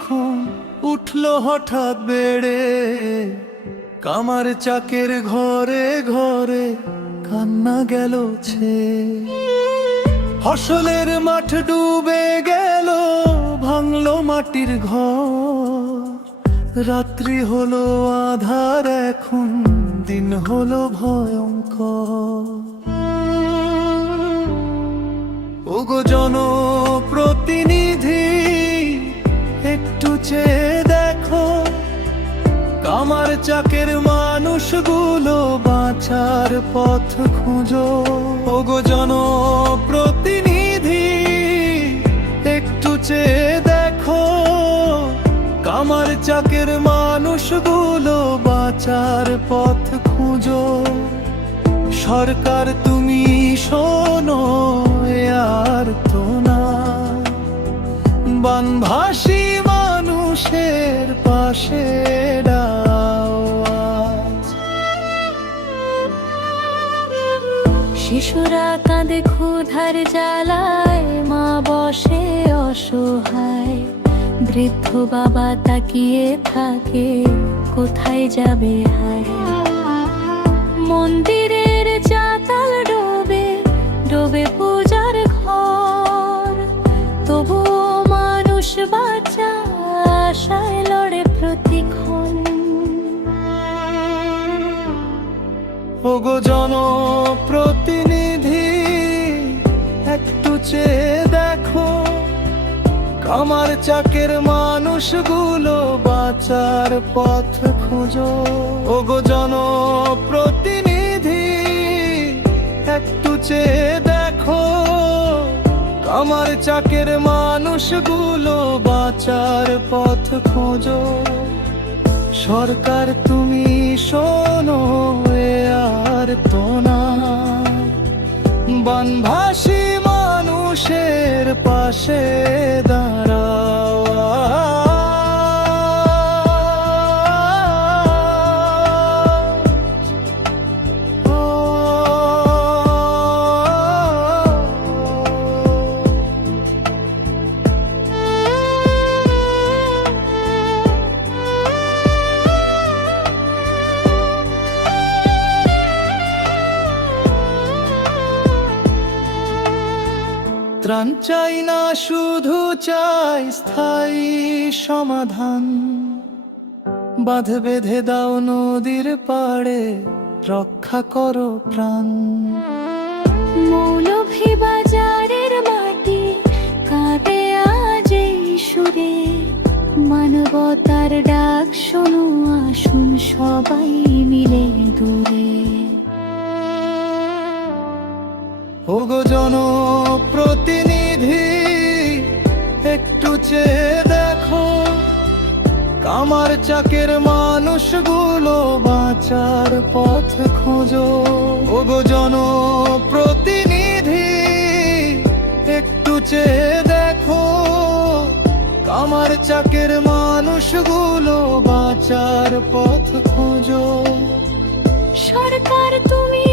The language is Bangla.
যখন উঠলো হঠাৎ বেড়ে, কামার চাকের ঘরে ঘরে কান্না গেল ছে। ফসলের মাঠ ডুবে গেল, ভাঙলো মাটির ঘর। রাত্রি হলো আধার, এখন দিন হলো ভয়ঙ্কর। ওগো জনপ্রতিনিধি, একটু চেয়ে দেখো, কামার চাকের মানুষগুলো বাঁচার পথ খুঁজো। ওগো জনপ্রতিনিধি, একটু চেয়ে দেখো, কামার চাকের মানুষগুলো বাঁচার পথ খুঁজো। সরকার তুমি শোনো, আর তো না, বানভাসী মানুষের পাশে দাও আজ। শিশুরা কাঁদে ক্ষুধার জ্বালায়, মা বসে অসহায়। বৃদ্ধ বাবা তাকিয়ে থাকে, কোথায় যাবে হায়। মন্দিরের চাতাল ডোবে ডোবে পূজার ঘর, তবুও মানুষ বাঁচা আশায় লড়ে প্রতিক্ষণ। ওগো জনপ্রতিনিধি, একটু চেয়ে দেখো, কামার চাকের মানুষগুলো বাঁচার পথ খুঁজো। ওগো জনপ্রতিনিধি, একটু চেয়ে দেখো, কামার চাকের মানুষগুলো বাঁচার পথ খোঁজো। সরকার তুমি শোনো, আর তো না, বানভাসী মানুষের পাশে দাঁড়াও। ত্রাণ চাই না, শুধু চাই স্থায়ী সমাধান। বাঁধ বেঁধে দাও নদীর পাড়ে, রক্ষা করো প্রাণ। মৌলভীবাজারের মাটি কাঁদে আজ এই সুরে, মানবতার ডাক শোনো, আসুন সবাই মিলে দূরে। ওগো জনপ্রতিনিধি, একটু চেয়ে দেখো, কামার চাকের মানুষগুলো বাঁচার পথ খোঁজো। ওগো জনপ্রতিনিধি, একটু চেয়ে দেখো, কামার চাকের মানুষগুলো বাঁচার পথ খোঁজো। সরকার তুমি